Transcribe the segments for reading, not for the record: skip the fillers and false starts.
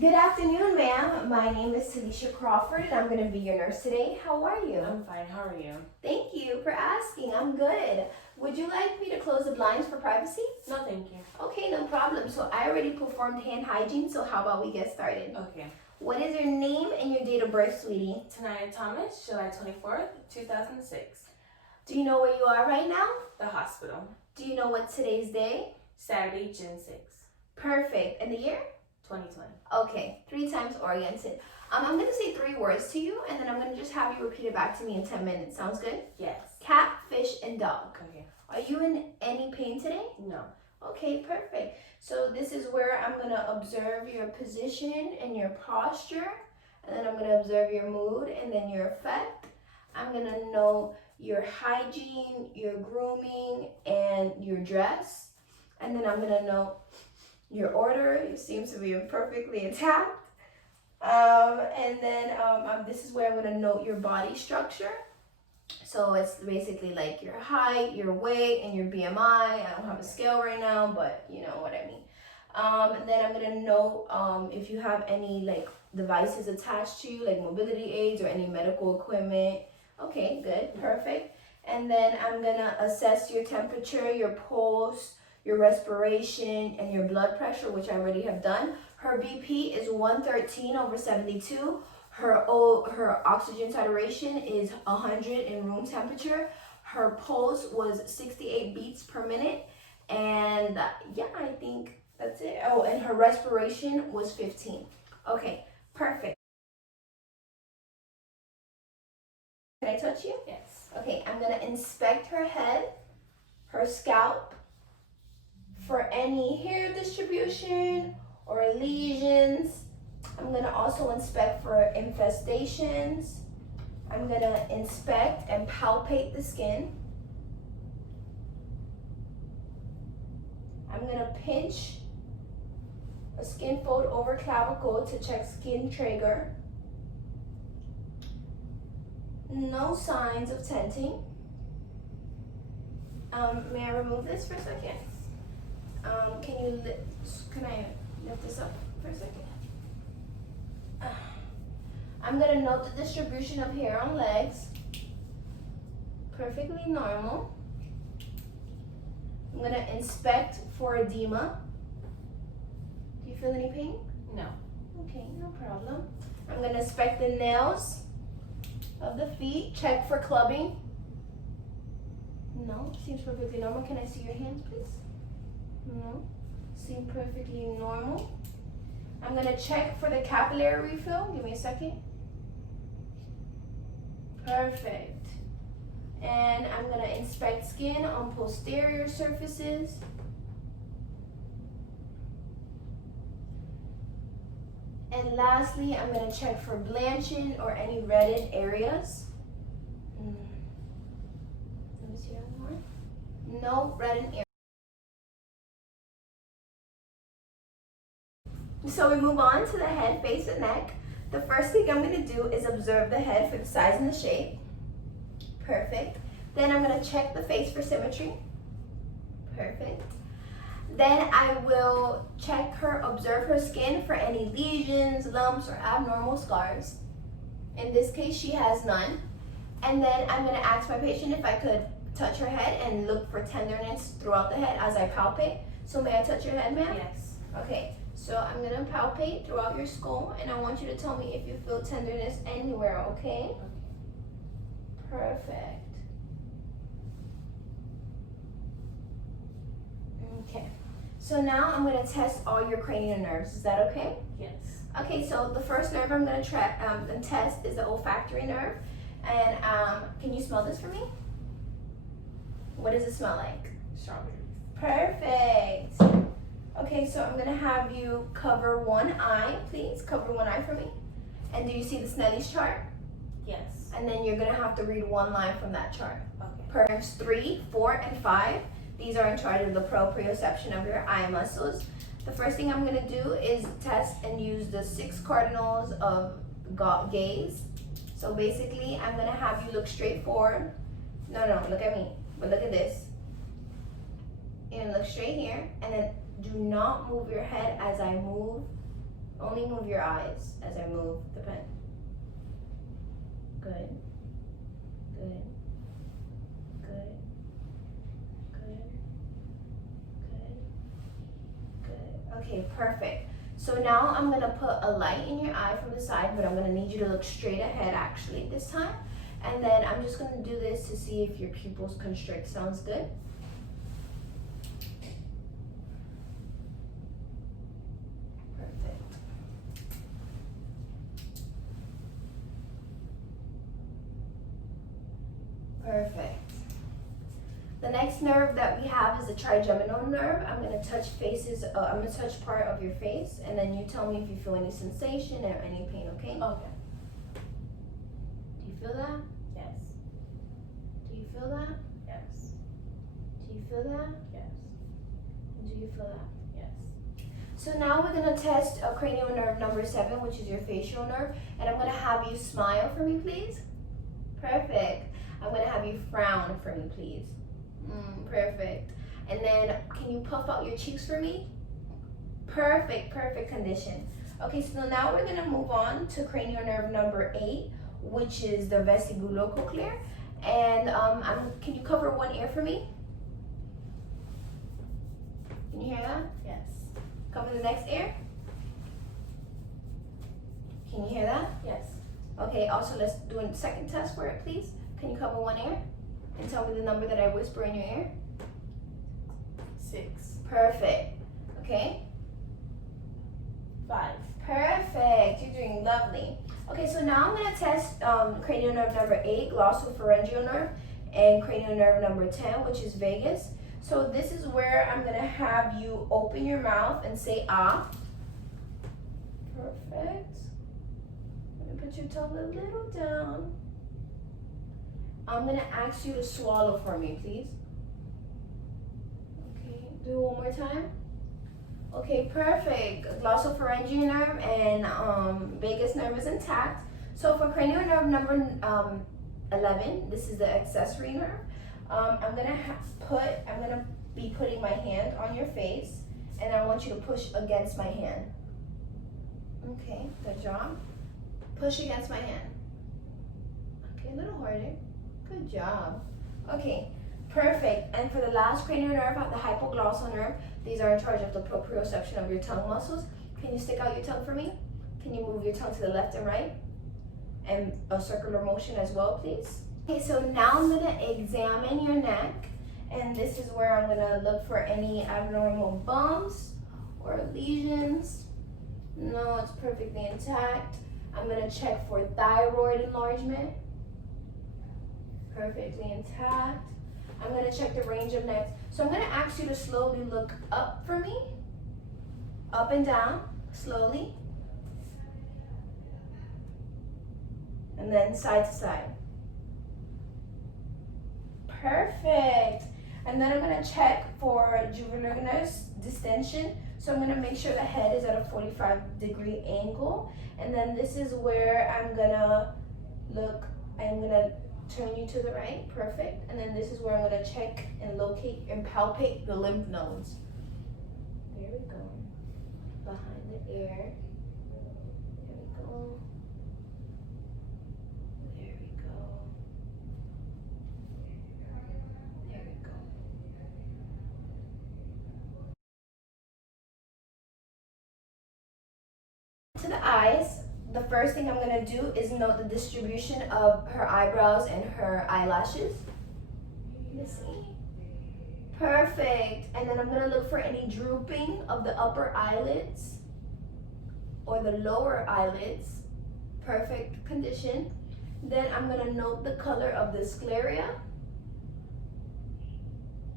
Good afternoon, ma'am. My name is Talisha Crawford, and I'm going to be your nurse today. How are you? I'm fine. How are you? Thank you for asking. I'm good. Would you like me to close the blinds for privacy? No, thank you. Okay, no problem. So I already performed hand hygiene, so how about we get started? Okay. What is your name and your date of birth, sweetie? Tanaya Thomas, July 24th, 2006. Do you know where you are right now? The hospital. Do you know what today's day? Saturday, June 6th, Perfect. And the year? 2020. Okay, 3 times oriented. I'm going to say 3 words to you, and then I'm going to just have you repeat it back to me in 10 minutes. Sounds good? Yes. Cat, fish, and dog. Okay. Are you in any pain today? No. Okay, perfect. So this is where I'm going to observe your position and your posture, and then I'm going to observe your mood and then your effect. I'm going to know your hygiene, your grooming, and your dress. And then I'm going to know your order. It seems to be perfectly intact. And then this is where I'm going to note your body structure. So it's basically like your height, your weight, and your BMI. I don't have a scale right now, but you know what I mean. And then I'm gonna know if you have any like devices attached to you, like mobility aids or any medical equipment. Okay, good, perfect. And then I'm gonna assess your temperature, your pulse, your respiration, and your blood pressure, which I already have done. Her BP is 113/72. Her oxygen saturation is 100 in room temperature. Her pulse was 68 beats per minute. And yeah, I think that's it. Oh, and her respiration was 15. Okay, perfect. Can I touch you? Yes. Okay, I'm gonna inspect her head, her scalp, for any hair distribution or lesions. I'm gonna also inspect for infestations. I'm gonna inspect and palpate the skin. I'm gonna pinch a skin fold over clavicle to check skin trigger. No signs of tenting. May I remove this for a second? Can I lift this up for a second? I'm gonna note the distribution of hair on legs. Perfectly normal. I'm gonna inspect for edema. Do you feel any pain? No. Okay, no problem. I'm gonna inspect the nails of the feet, check for clubbing. No, seems perfectly normal. Can I see your hands, please? No, seem perfectly normal. I'm gonna check for the capillary refill. Give me a second. Perfect. And I'm gonna inspect skin on posterior surfaces. And lastly, I'm gonna check for blanching or any reddened areas. Let me see that more. No reddened areas. So we move on to the head, face, and neck. The first thing I'm gonna do is observe the head for the size and the shape. Perfect. Then I'm gonna check the face for symmetry. Perfect. Then I will check her, observe her skin for any lesions, lumps, or abnormal scars. In this case, she has none. And then I'm gonna ask my patient if I could touch her head and look for tenderness throughout the head as I palpate. So may I touch your head, ma'am? Yes. Okay, so I'm gonna palpate throughout your skull, and I want you to tell me if you feel tenderness anywhere, okay? Okay. Perfect. Okay, so now I'm gonna test all your cranial nerves. Is that okay? Yes. Okay, so the first nerve I'm gonna test is the olfactory nerve. And can you smell this for me? What does it smell like? Strawberries. Perfect. Okay, so I'm gonna have you cover one eye, please. Cover one eye for me. And do you see the Snelli's chart? Yes. And then you're gonna have to read one line from that chart. Okay. Nerves 3, 4, and 5. These are in charge of the proprioception of your eye muscles. The first thing I'm gonna do is test and use the 6 cardinals of gaze. So basically, I'm gonna have you look straight forward. No, look at me, but look at this. You're gonna look straight here, and then do not move your head as I move Only move your eyes as I move the pen. Good. Good. Good. Good. Good. Good. Okay, perfect. So now I'm gonna put a light in your eye from the side, but I'm gonna need you to look straight ahead actually this time. And then I'm just gonna do this to see if your pupils constrict. Sounds good? Perfect. Perfect. The next nerve that we have is the trigeminal nerve. I'm gonna touch I'm gonna touch part of your face, and then you tell me if you feel any sensation or any pain, okay? Okay. Do you feel that? Yes. Do you feel that? Yes. Do you feel that? Yes. Do you feel that? Yes. So now we're gonna test a cranial nerve number 7, which is your facial nerve, and I'm gonna have you smile for me, please. Perfect. I'm gonna have you frown for me, please. Perfect. And then can you puff out your cheeks for me? Perfect, perfect condition. Okay, so now we're gonna move on to cranial nerve number 8, which is the vestibulocochlear. And can you cover one ear for me? Can you hear that? Yes. Cover the next ear. Can you hear that? Yes. Okay, also let's do a second test for it, please. Can you cover one ear? And tell me the number that I whisper in your ear. 6. Perfect. Okay? 5. Perfect. You're doing lovely. Okay, so now I'm going to test cranial nerve number 8, glossopharyngeal nerve, and cranial nerve number 10, which is vagus. So this is where I'm going to have you open your mouth and say ah. Perfect. I'm going to put your tongue a little down. I'm going to ask you to swallow for me, please. Okay, do it one more time. Okay, perfect. Glossopharyngeal nerve and vagus nerve is intact. So for cranial nerve number 11, this is the accessory nerve. I'm gonna be putting my hand on your face, and I want you to push against my hand. Okay, good job. Push against my hand. Okay, a little harder. Good job. Okay, perfect. And for the last cranial nerve, the hypoglossal nerve, these are in charge of the proprioception of your tongue muscles. Can you stick out your tongue for me? Can you move your tongue to the left and right? And a circular motion as well, please. Okay, so now I'm gonna examine your neck, and this is where I'm gonna look for any abnormal bumps or lesions. No, it's perfectly intact. I'm gonna check for thyroid enlargement. Perfectly intact. I'm gonna check the range of necks. So I'm gonna ask you to slowly look up for me. Up and down, slowly. And then side to side. Perfect. And then I'm gonna check for jugular distension. So I'm gonna make sure the head is at a 45-degree angle. And then this is where I'm gonna turn you to the right, perfect. And then this is where I'm gonna check and locate and palpate the lymph nodes. There we go. Behind the ear. There we go. There we go. There we go. To the eyes. The first thing I'm gonna do is note the distribution of her eyebrows and her eyelashes. Let's see. Perfect. And then I'm gonna look for any drooping of the upper eyelids or the lower eyelids. Perfect condition. Then I'm gonna note the color of the scleria.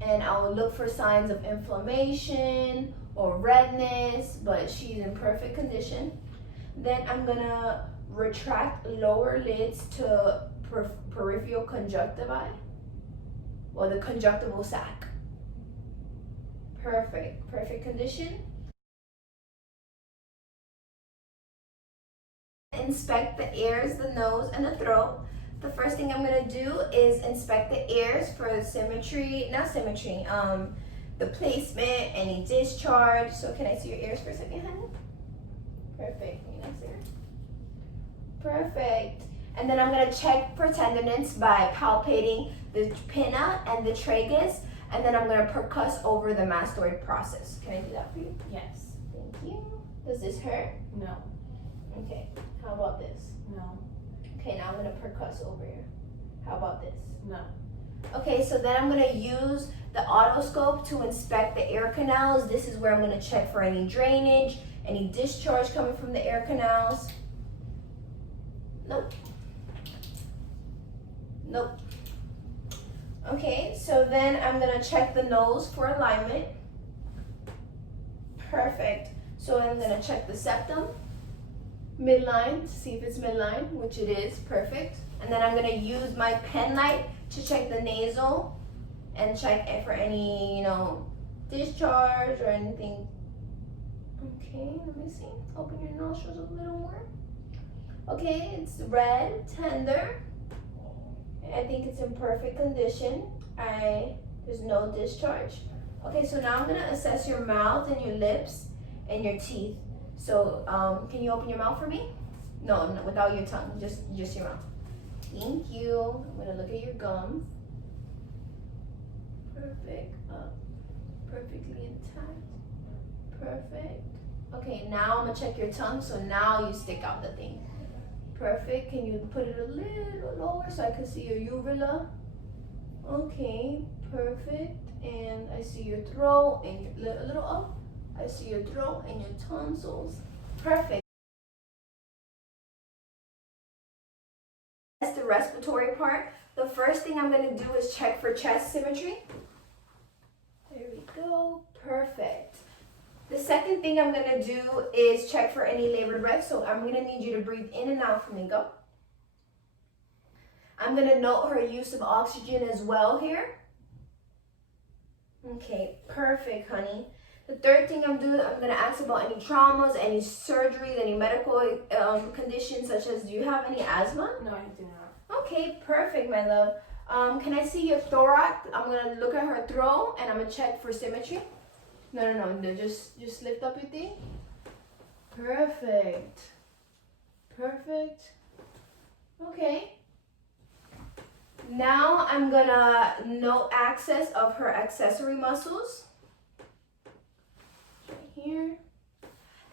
And I will look for signs of inflammation or redness, but she's in perfect condition. Then I'm gonna retract lower lids to peripheral conjunctivi, or the conjunctival sac. Perfect, perfect condition. Inspect the ears, the nose, and the throat. The first thing I'm gonna do is inspect the ears for the placement, any discharge. So can I see your ears for a second, honey? Perfect. Next here. Perfect. And then I'm gonna check for tenderness by palpating the pinna and the tragus, and then I'm gonna percuss over the mastoid process. Can I do that for you? Yes. Thank you. Does this hurt? No. Okay. How about this? No. Okay, now I'm gonna percuss over here. How about this? No. Okay, so then I'm gonna use the otoscope to inspect the air canals. This is where I'm gonna check for any drainage, any discharge coming from the air canals. Nope. Nope. Okay, so then I'm gonna check the nose for alignment. Perfect. So I'm gonna check the septum, midline, to see if it's midline, which it is. Perfect. And then I'm gonna use my pen light to check the nasal and check for any, discharge or anything. Okay, let me see. Open your nostrils a little more. Okay, it's red, tender. I think it's in perfect condition. There's no discharge. Okay, so now I'm gonna assess your mouth and your lips and your teeth. So, can you open your mouth for me? No, without your tongue, just your mouth. Thank you. I'm gonna look at your gums. Perfect. Perfectly intact. Perfect. Okay, now I'm gonna check your tongue. So now you stick out the thing. Perfect. Can you put it a little lower so I can see your uvula? Okay, perfect. And I see your throat and a little up. I see your throat and your tonsils. Perfect. That's the respiratory part. The first thing I'm going to do is check for chest symmetry. There we go. Perfect. The second thing I'm going to do is check for any labored breath. So I'm going to need you to breathe in and out for me. Go. I'm going to note her use of oxygen as well here. Okay, perfect, honey. The third thing I'm doing, I'm going to ask about any traumas, any surgeries, any medical conditions, such as, do you have any asthma? No, I do not. Okay, perfect, my love. Can I see your thorax? I'm going to look at her throat, and I'm going to check for symmetry. No, just lift up your thing. Perfect. Perfect. Okay. Now I'm gonna note access of her accessory muscles. Right here.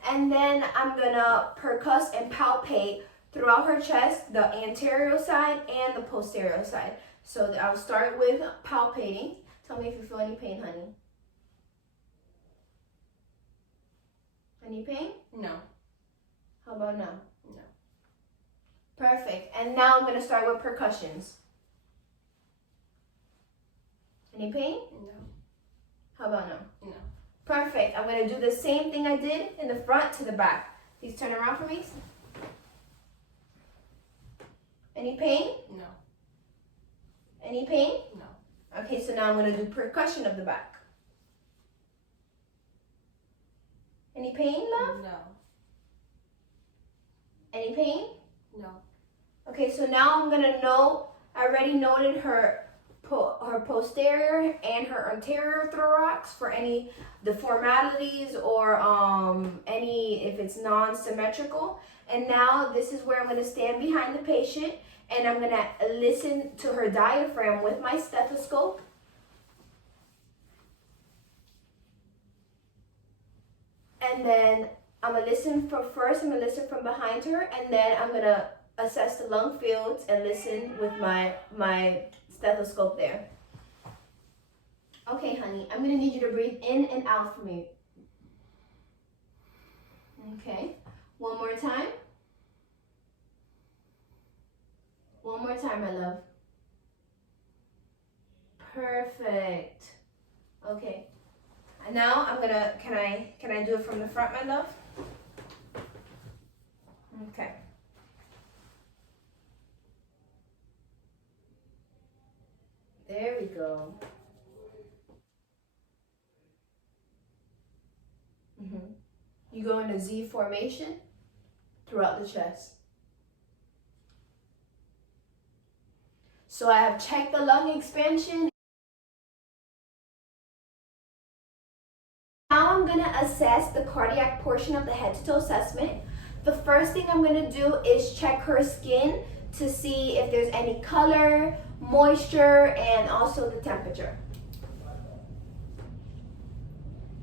And then I'm gonna percuss and palpate throughout her chest, the anterior side and the posterior side. So I'll start with palpating. Tell me if you feel any pain, honey. Any pain? No. How about now? No. Perfect. And now I'm gonna start with percussions. Any pain? No. How about now? No. Perfect. I'm going to do the same thing I did in the front to the back. Please turn around for me. Any pain? No. Any pain? No. Okay, so now I'm going to do percussion of the back. Any pain, love? No. Any pain? No. Okay, so now I'm going to note, I already noted her posterior and her anterior thorax for any deformalities or any if it's non-symmetrical. And now this is where I'm going to stand behind the patient and I'm going to listen to her diaphragm with my stethoscope. And then I'm going to listen from behind her, and then I'm going to assess the lung fields and listen with my stethoscope there. Okay, honey, I'm gonna need you to breathe in and out for me. Okay, one more time. One more time, my love. Perfect. Okay, and now I'm gonna, can I do it from the front, my love? Okay. There we go. You go in a Z formation throughout the chest. So I have checked the lung expansion. Now I'm going to assess the cardiac portion of the head to toe assessment. The first thing I'm gonna do is check her skin to see if there's any color, moisture, and also the temperature.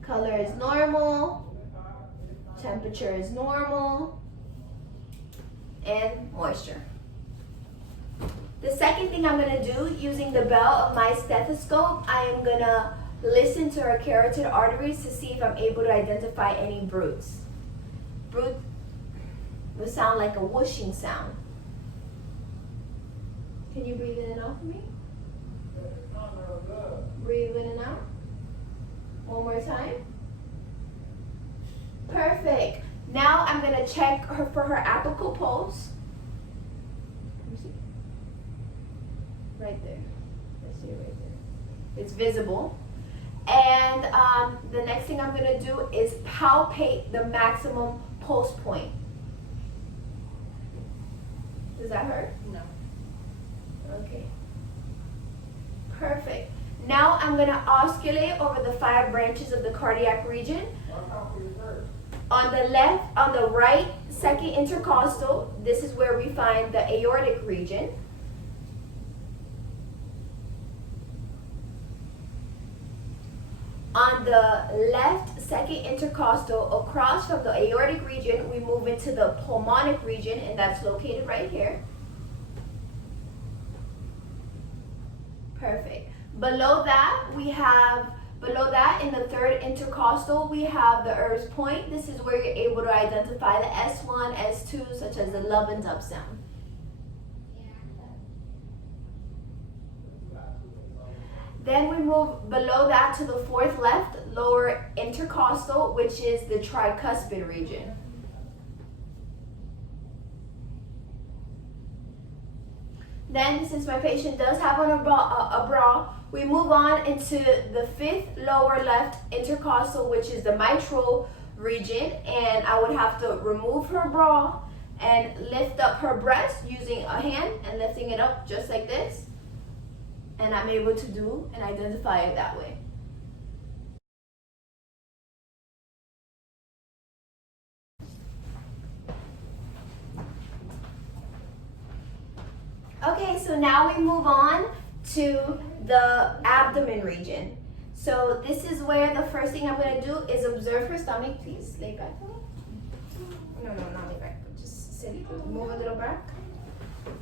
Color is normal, temperature is normal, and moisture. The second thing I'm gonna do, using the bell of my stethoscope, I am gonna listen to her carotid arteries to see if I'm able to identify any bruits. Bruit will sound like a whooshing sound. Can you breathe in and out for me? Breathe in and out. One more time. Perfect. Now I'm gonna check her for her apical pulse. Let me see. Right there. Let's see it right there. It's visible. And the next thing I'm gonna do is palpate the maximum pulse point. Does that hurt? No. Okay. Perfect. Now I'm gonna osculate over the 5 branches of the cardiac region. On the left, on the right, second intercostal, this is where we find the aortic region. On the left, second intercostal, across from the aortic region, we move into the pulmonic region, and that's located right here. Perfect. Below that in the third intercostal, we have the Erb's point. This is where you're able to identify the S1, S2, such as the lub and dub sound. Then we move below that to the fourth left, lower intercostal, which is the tricuspid region. Then, since my patient does have on a bra, we move on into the fifth lower left intercostal, which is the mitral region, and I would have to remove her bra and lift up her breast using a hand and lifting it up just like this. And I'm able to do and identify it that way. Okay, so now we move on to the abdomen region. So this is where the first thing I'm going to do is observe her stomach. Please lay back. No, not lay back. Just sit. Move a little back.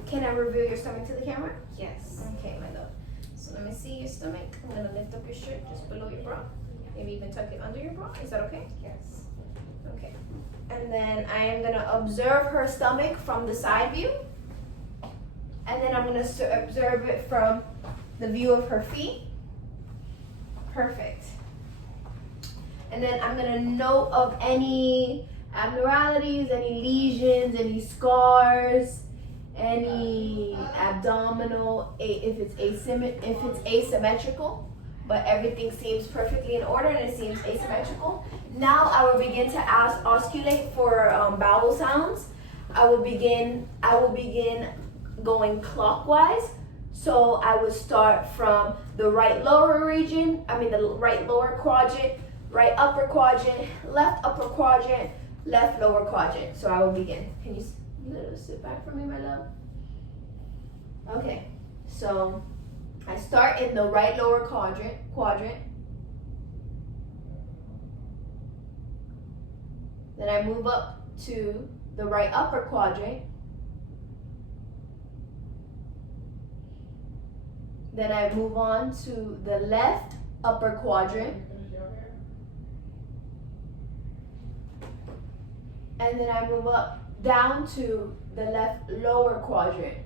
Can I reveal your stomach to the camera? Yes. Okay, my love. So let me see your stomach. I'm going to lift up your shirt just below your bra. Maybe even tuck it under your bra. Is that okay? Yes. Okay. And then I am going to observe her stomach from the side view. And then I'm going to observe it from the view of her feet. Perfect. And then I'm going to note of any abnormalities, any lesions, any scars, any abdominal, if it's asymmetrical, but everything seems perfectly in order and it seems asymmetrical. Now I will begin to osculate for bowel sounds. I will begin going clockwise. So I would start from the right lower quadrant, right upper quadrant, left upper quadrant, left lower quadrant. So I will begin. Can you sit back for me, my love? Okay, so I start in the right lower quadrant. Then I move up to the right upper quadrant. Then I move on to the left upper quadrant. And then I move up down to the left lower quadrant.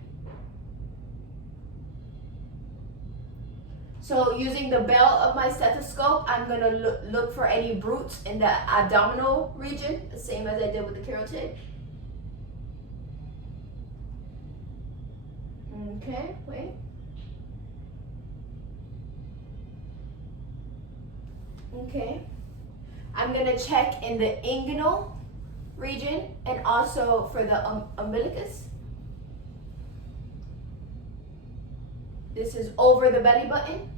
So using the bell of my stethoscope, I'm going to look for any bruits in the abdominal region, the same as I did with the carotid. Okay, wait. Okay, I'm gonna check in the inguinal region and also for the umbilicus. This is over the belly button.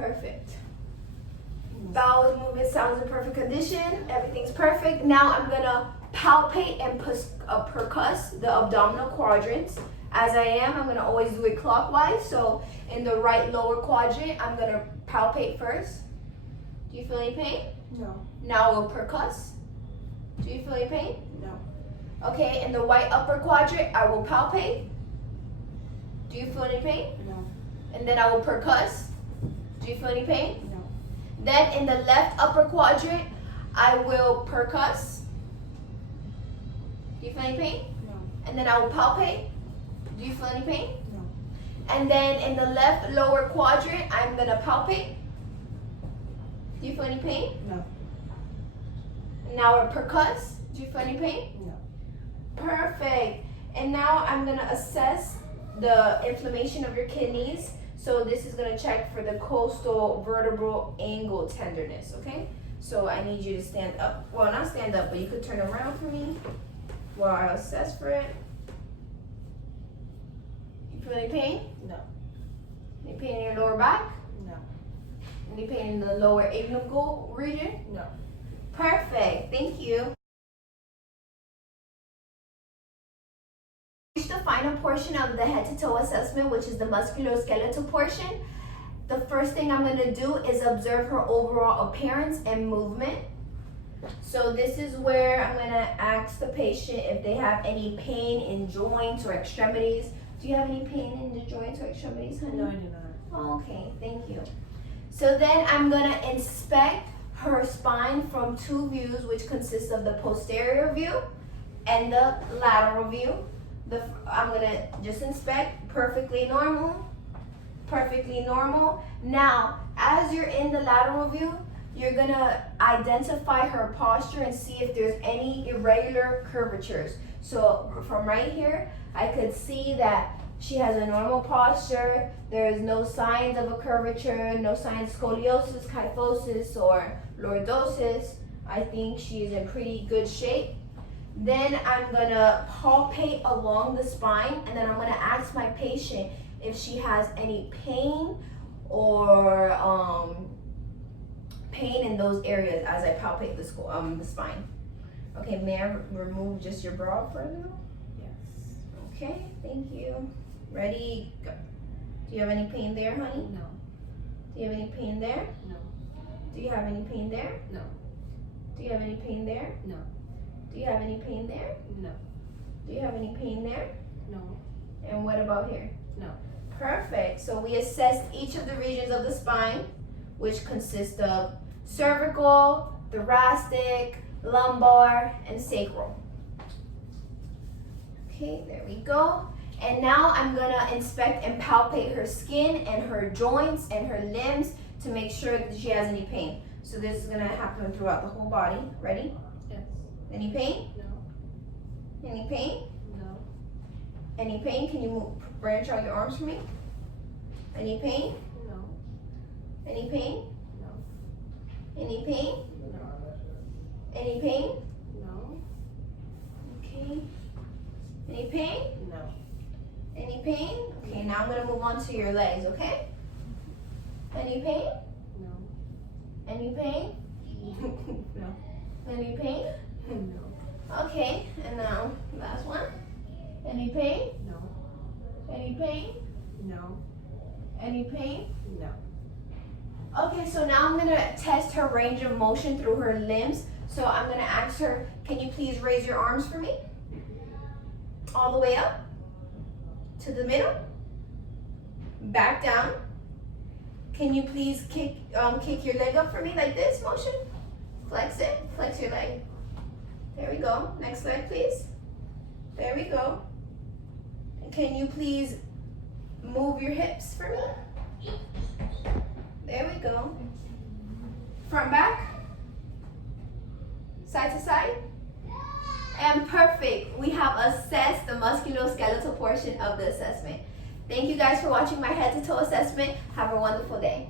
Perfect. Bowel movement sounds in perfect condition. Everything's perfect. Now I'm gonna palpate and percuss the abdominal quadrants. As I am, I'm gonna always do it clockwise. So in the right lower quadrant, I'm gonna palpate first. Do you feel any pain? No. Now we'll percuss. Do you feel any pain? No. Okay, in the right upper quadrant, I will palpate. Do you feel any pain? No. And then I will percuss. Do you feel any pain? No. Then in the left upper quadrant, I will percuss. Do you feel any pain? No. And then I will palpate. Do you feel any pain? No. And then in the left lower quadrant, I'm gonna palpate. Do you feel any pain? No. Now we're percuss. Do you feel any pain? No. Perfect. And now I'm gonna assess the inflammation of your kidneys. So this is gonna check for the coastal vertebral angle tenderness, okay? So I need you to stand up. Well, not stand up, but you could turn around for me while I assess for it. You feel any pain? No. Any pain in your lower back? No. Any pain in the lower ignoble region? No. Perfect. Thank you. Reach the final portion of the head to toe assessment, which is the musculoskeletal portion. The first thing I'm going to do is observe her overall appearance and movement. So this is where I'm going to ask the patient if they have any pain in joints or extremities. Do you have any pain in the joints or extremities, honey? No, I do not. Okay, thank you. So then I'm going to inspect her spine from two views, which consists of the posterior view and the lateral view. I'm gonna just inspect, perfectly normal, perfectly normal. Now, as you're in the lateral view, you're gonna identify her posture and see if there's any irregular curvatures. So from right here, I could see that she has a normal posture. There is no signs of a curvature, no signs of scoliosis, kyphosis, or lordosis. I think she is in pretty good shape. Then I'm gonna palpate along the spine, and then I'm gonna ask my patient if she has any pain or pain in those areas as I palpate the spine. Okay, may I remove just your bra for now? Yes. Okay, thank you. Ready, go. Do you have any pain there, honey? No. Do you have any pain there? No. Do you have any pain there? No. Do you have any pain there? No. Do you have any pain there? No. Do you have any pain there? No. And what about here? No. Perfect. So we assessed each of the regions of the spine, which consist of cervical, thoracic, lumbar, and sacral. Okay, there we go. And now I'm gonna inspect and palpate her skin and her joints and her limbs to make sure that she has any pain. So this is gonna happen throughout the whole body. Ready? Yes. Any pain? No. Any pain? No. Any pain? Can you branch out your arms for me? Any pain? No. Any pain? No. Any pain? No. Any pain? No. Okay. Any pain? No. Any pain? Okay, now I'm gonna move on to your legs, okay? Any pain? No. Any pain? No. Any pain? No. Okay, and now last one. Any pain? No. Any pain? No. Any pain? No. Okay, so now I'm gonna test her range of motion through her limbs. So I'm gonna ask her, can you please raise your arms for me? All the way up to the middle, back down. Can you please kick your leg up for me like this motion? Flex it, flex your leg. There we go. Next leg, please. There we go. Can you please move your hips for me? There we go. Front, back, side to side. And perfect. We have assessed the musculoskeletal portion of the assessment. Thank you guys for watching my head to toe assessment. Have a wonderful day.